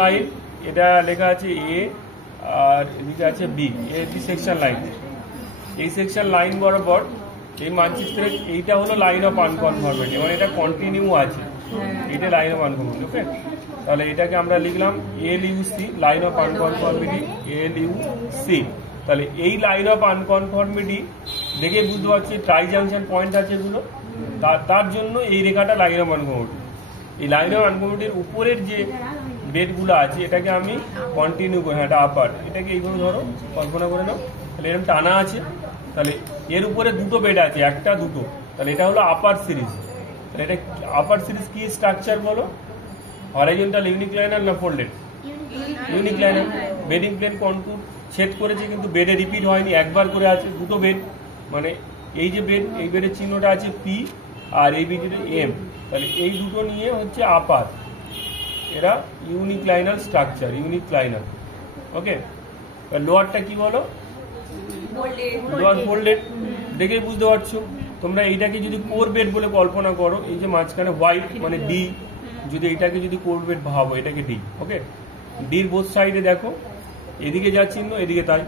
Line এটা লেখা আছে এ আর এদিকে আছে বি, এটি সেকশন লাইন। এই সেকশন লাইন বরাবর এই মানচিত্রের এইটা হলো লাইন অফ আনকনফর্মিটি, মানে এটা কন্টিনিউ আছে, এটা লাইন অফ আনকনফর্মিটি। ওকে, তাহলে এটাকে আমরা লিখলাম LUC, লাইন অফ আনকনফর্মিটি, LUC। তাহলে এই লাইন অফ আনকনফর্মিটি দেখে বুঝতে পারছি ট্রাই জাংশন পয়েন্ট আছে এগুলো, তার জন্য এই রেখাটা লাইন অফ আনকনফর্মিটি। এই লাইন অফ আনকনফর্মিটির উপরের যে বেডগুলো আছে এটাকে আমি কন্টিনিউ করি, এটা আপার, এটাকে এইভাবে ধরো, কল্পনা করে নাও। তাহলে এরকম টানা আছে, তাহলে এর উপরে দুটো বেড আছে, একটা দুটো, তাহলে এটা হলো আপার সিরিজ। তাহলে এটা আপার সিরিজ কি স্ট্রাকচার বলো? হরাইজন্টাল ইউনিক্লাইনার না ফোল্ডেড? ইউনিক্লাইনার। বেডিং প্লেন কন্টুর ছেদ করেছে কিন্তু বেডে রিপিট হয়নি, একবার করে আছে, দুটো বেড, মানে এই যে বেড, এই বেডের চিহ্নটা আছে পি আর এই বেডের এম, তাহলে এই দুটো নিয়ে হচ্ছে আপার, এরা ইউনিক্লাইনাল স্ট্রাকচার, ইউনিক্লাইনাল। ওকে, লোয়ারটা কি বলো? Lower folded. দেখেই বুঝতে পারছো তোমরা এইটাকে যদি কোর বেড বলে কল্পনা করো, এই যে মাঝখানে হোয়াইট মানে ডি, যদি এটাকে যদি কোর বেড ভাবো, এটাকে ডি। ওকে, ডির বোথ সাইডে দেখো, এদিকে যা চিহ্ন এদিকে তাই,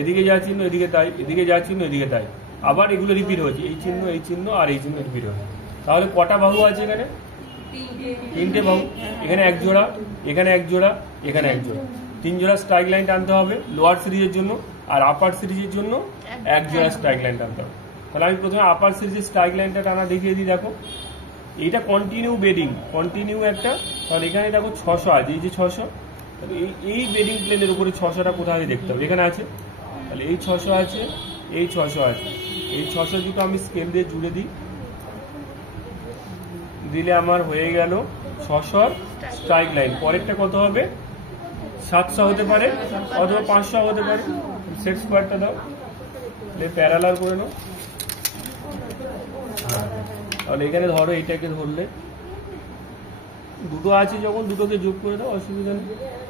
এদিকে যা চিহ্ন এদিকে তাই, এদিকে যা চিহ্ন এদিকে তাই, আবার এগুলো রিপিট হচ্ছে, এই চিহ্ন এই চিহ্ন আর এই চিহ্ন রিপিট হচ্ছে। তাহলে কটা বাহু আছে এখানে? তিনটে বাহু। এখানে এক জোড়া, এখানে এক জোড়া, এখানে এক জোড়া, 3 জোড়া স্ট্রাইক লাইন টানতে হবে লোয়ার সিরিজের জন্য, আর আপার সিরিজের জন্য 1 জোড়া স্ট্রাইক লাইন টানতে হবে। তাহলে আমি প্রথমে আপার সিরিজের স্ট্রাইক লাইনটা টানা দেখিয়ে দিই। দেখো এইটা কন্টিনিউ বেডিং, কন্টিনিউ একটা, তাহলে এখানে দেখো 600 আছে, এই যে 600, তাহলে এই বেডিং প্লেনের উপরে 600টা কোথায় দেখতে হবে? এখানে আছে, তাহলে এই 600 আছে, এই 600 আছে, এই 600 দুটো আমি স্কেল দিয়ে জুড়ে দিই, দিলে আমার হয়ে গেল 600 স্ট্রাইক লাইন। পরেরটা কত হবে? 700 হতে পারে অথবা 500 হতে পারে। সেট স্কোয়ারটা দাও, প্যারালাল করে নাও। তাহলে এখানে ধরো এইটাকে ধরলে দুটো আছে, যখন দুটোকে যোগ করে দাও, অসুবিধা নেই।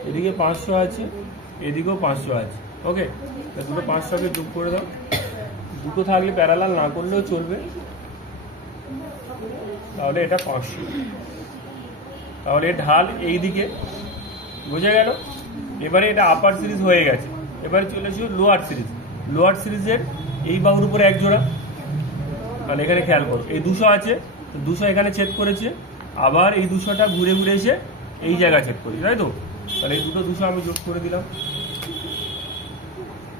এদিকে 500 আছে, এদিকেও 500 আছে। ওকে, দুটো 500কে যোগ করে দাও। দুটো থাকলে প্যারালাল না করলেও চলবে, তাহলে এটা 500। তাহলে ঢাল এই দিকে, বোঝা গেল? এবারে এটা আপার সিরিজ হয়ে গেছে, এবারে চলে এসো লোয়ার সিরিজ। লোয়ার সিরিজের এই বাহুর উপরে এক জোড়া, তাহলে এখানে খেয়াল করো, এই 200 আছে, 200 এখানে ছেদ করেছে, আবার এই 200টা ঘুরে ঘুরে এসে এই জায়গায় ছেদ করেছে, তাই তো? তাহলে এই দুটো 200 আমি যোগ করে দিলাম,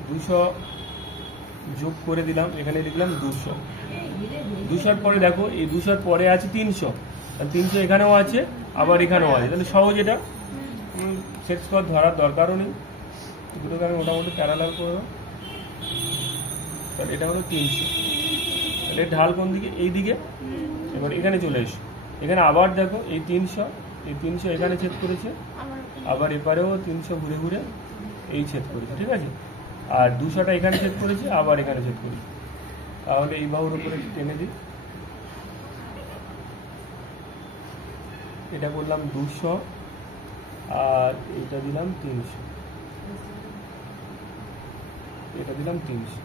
200 যোগ করে দিলাম, এখানে লিখলাম 200। 200-র পরে দেখো এই 200-র পরে আছে 300, 300 এখানেও আছে, আবার এখানেও আছে, তাহলে সহজ এটা সেট স্কোয়ার ধরার দরকারও নেই, দুটোকে আমি মোটামুটি প্যারালাল করে দাও। তাহলে এটা হলো 300। তাহলে ঢাল কোন দিকে? এই দিকে। এবার এখানে চলে এসো, এখানে আবার দেখো এই 300, এই 300 এখানে ছেদ করেছে, আবার এপারেও 300 ঘুরে ঘুরে এই ছেদ করেছে, ঠিক আছে? আর 200টা এখানে ছেদ করেছে, আবার এখানে ছেদ করেছে। তাহলে এই বাহুর উপরে টেনে দিই, এটা করলাম 200 আর এটা দিলাম 300, এটা দিলাম 300।